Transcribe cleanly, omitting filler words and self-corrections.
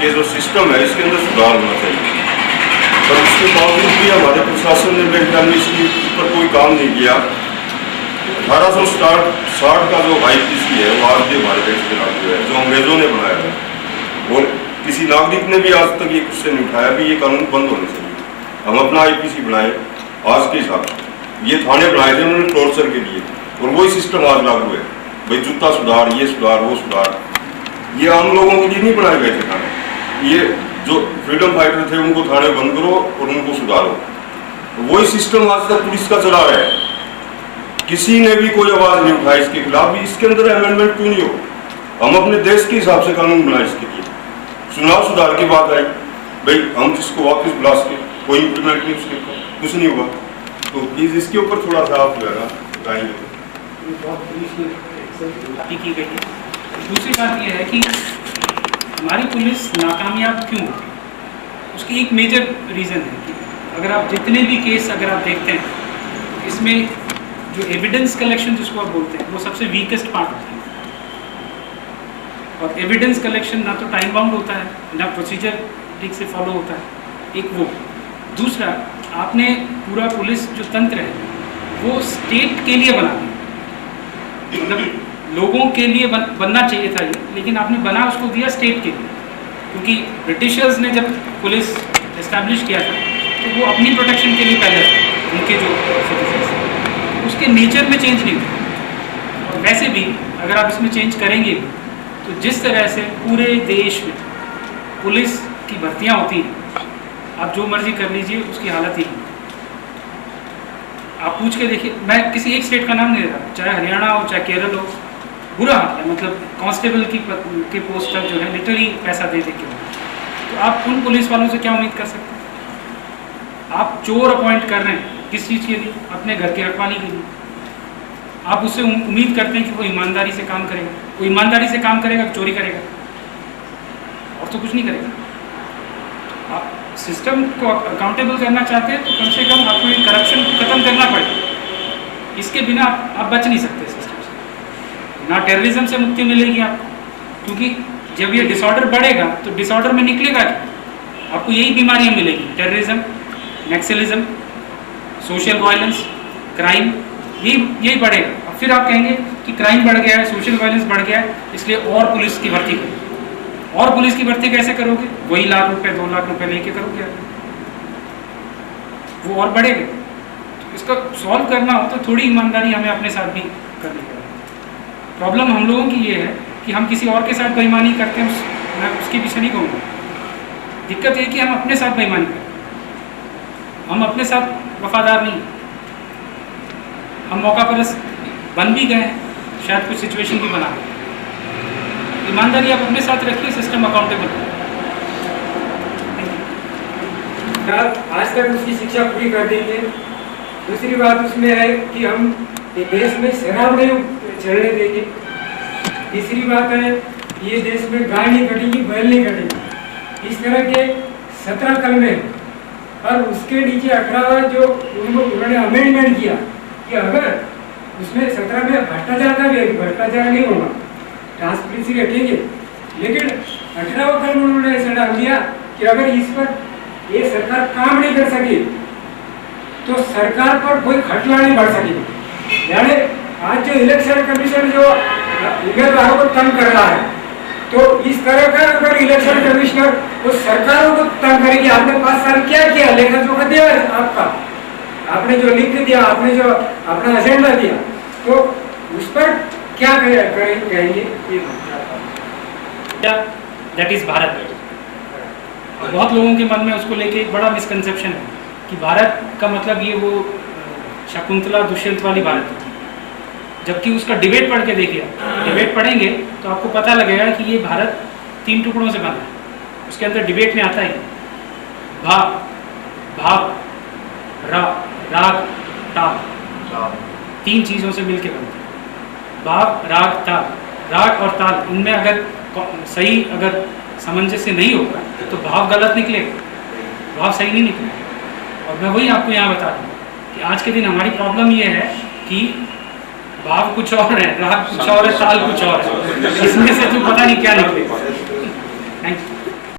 के जो सिस्टम है इसके अंदर सुधार होना चाहिए। पर उसके बावजूद भी हमारे प्रशासन ने बेख्याली इसके ऊपर कोई काम नहीं किया। 1860 का जो IPC है वो आज भी हमारे देश में लागू है, जो अंग्रेजों ने बनाया है, और किसी नागरिक ने भी आज तक ये क्वेश्चन नहीं उठाया भी ये कानून बंद होने चाहिए। हम अपना IPC बनाए आज के हिसाब से, ये थाने बनाए थे उन्होंने टॉर्चर के लिए, और वही सिस्टम आज लागू है। भाई जूता सुधार, ये सुधार, वो सुधार, ये आम लोगों के लिए नहीं बनाए गए थे थाने। ये जो फ्रीडम फाइटर थे उनको थाने बंद करो और उनको सुधारो। वही सिस्टम आज तक पुलिस का चला रहा है। किसी ने भी कोई आवाज नहीं उठाई इसके खिलाफ भी। इसके अंदर अमेंडमेंट क्यों नहीं हो? हम अपने देश के हिसाब से कानून बनाए इसके लिए। चुनाव सुधार की बात आई, भाई हम जिसको वापस बुला सके, कोई इम्प्लीमेंट नहीं, उसके कुछ नहीं हुआ। तो प्लीज इसके ऊपर थोड़ा सा आप जो है ना बताएंगे। की गई है। दूसरी बात यह है कि हमारी पुलिस नाकामयाब क्यों होती है, उसकी एक मेजर रीज़न है कि अगर आप जितने भी केस अगर आप देखते हैं, इसमें जो एविडेंस कलेक्शन जिसको आप बोलते हैं वो सबसे वीकेस्ट पार्ट होता है। और एविडेंस कलेक्शन ना तो टाइम बाउंड होता है, ना प्रोसीजर ठीक से फॉलो होता है, एक वो। दूसरा, आपने पूरा पुलिस जो तंत्र है वो स्टेट के लिए बना दिया, मतलब लोगों के लिए बनना चाहिए था ये, लेकिन आपने बना उसको दिया स्टेट के लिए। क्योंकि ब्रिटिशर्स ने जब पुलिस एस्टैब्लिश किया था तो वो अपनी प्रोटेक्शन के लिए पहले थे, उनके जो सिटीजन्स, उसके नेचर में चेंज नहीं हुआ। और वैसे भी अगर आप इसमें चेंज करेंगे तो जिस तरह से पूरे देश में पुलिस की भर्तियाँ होती हैं, आप जो मर्जी कर लीजिए, उसकी हालत ही है। आप पूछ के देखिए, मैं किसी एक स्टेट का नाम नहीं ले रहा, चाहे हरियाणा हो चाहे केरल हो, बुरा हाल है। मतलब कांस्टेबल के पोस्ट तक जो है लिटरली पैसा दे के। तो आप उन पुलिस वालों से क्या उम्मीद कर सकते हैं? आप चोर अपॉइंट कर रहे हैं किस चीज़ के लिए? अपने घर की रखवाली के लिए। आप उससे उम्मीद करते हैं कि वो ईमानदारी से काम करेगा। वो ईमानदारी से काम करेगा, चोरी करेगा और तो कुछ नहीं करेगा। आप सिस्टम को अकाउंटेबल करना चाहते हैं तो कम से कम आपको ये करप्शन को खत्म करना पड़ेगा। इसके बिना आप बच नहीं सकते सिस्टम से। ना टेररिज्म से मुक्ति मिलेगी आपको, क्योंकि जब ये डिसऑर्डर बढ़ेगा तो डिसऑर्डर में निकलेगा क्या? आपको यही बीमारियां मिलेगी, terrorism, Naxalism, social violence, crime, यही बढ़ेगा। और फिर आप कहेंगे कि क्राइम बढ़ गया है, सोशल वायलेंस बढ़ गया है, इसलिए और पुलिस की भर्ती करो। और पुलिस की भर्ती कैसे करोगे? वही लाख रुपए 2 लाख रुपए लेके करोगे आप, वो और बढ़ेगा। तो इसका सॉल्व करना हो तो थोड़ी ईमानदारी हमें अपने साथ भी करनी पड़ेगी। प्रॉब्लम हम लोगों की ये है कि हम किसी और के साथ बेईमानी करते हैं, मैं उसके पीछे नहीं कहूँगा। दिक्कत ये कि हम अपने साथ बेईमानी करते हैं, हम अपने साथ वफादार नहीं। हम मौका पर बन भी गए हैं, शायद कुछ सिचुएशन भी बना। ईमानदारी आप अपने साथ रखिए, सिस्टम अकाउंटेबल। आज तक उसकी शिक्षा पूरी कर देंगे। दूसरी बात उसमें है कि हम देश में शराब नहीं चलने देंगे। तीसरी बात है ये देश में गाय नहीं कटेगी, बैल नहीं कटेगी। इस तरह के 17 कलमे और उसके नीचे 18 जो उन्होंने अमेंडमेंट किया कि अगर उसमें 17 में भ्रष्टाचार का भी भ्रष्टाचार नहीं होगा, ट्रांसपेरेंसी रखेंगे, लेकिन 18वां कलम उन्होंने ऐसा डाल दिया कि अगर इस पर ये सरकार काम नहीं कर सकी तो सरकार पर कोई खटला नहीं बढ़ सकेगी। यानी आज जो इलेक्शन कमीशन जो उम्मीदवारों को तंग कर रहा है, तो इस तरह का अगर इलेक्शन कमिश्नर उस सरकारों को तंग करेगी, आपने 5 साल क्या किया, लेखा जोखा दिया आपका, आपने जो लिख दिया, आपने जो अपना एजेंडा दिया, तो उस पर क्या कहेंगे? That is Bharat. बहुत लोगों के मन में उसको लेके एक बड़ा मिसकंसेप्शन है कि भारत का मतलब ये वो शकुंतला दुष्यंत वाली भारत है, जबकि उसका डिबेट पढ़ के देखिए। डिबेट पढ़ेंगे तो आपको पता लगेगा कि ये भारत 3 टुकड़ों से बना है। उसके अंदर डिबेट में आता है भाव, राग, ताल, 3 चीज़ों से मिलके बनता है। भाव, राग, ताल। राग और ताल इनमें अगर सही अगर सामंजस्य नहीं होगा तो भाव गलत निकलेगा, भाव सही नहीं निकलेगा। और मैं वही आपको यहाँ बता दूँ कि आज के दिन हमारी प्रॉब्लम ये है कि भाव कुछ और है, राग कुछ और है, ताल कुछ और है, इसमें से तो पता नहीं क्या निकलेगा।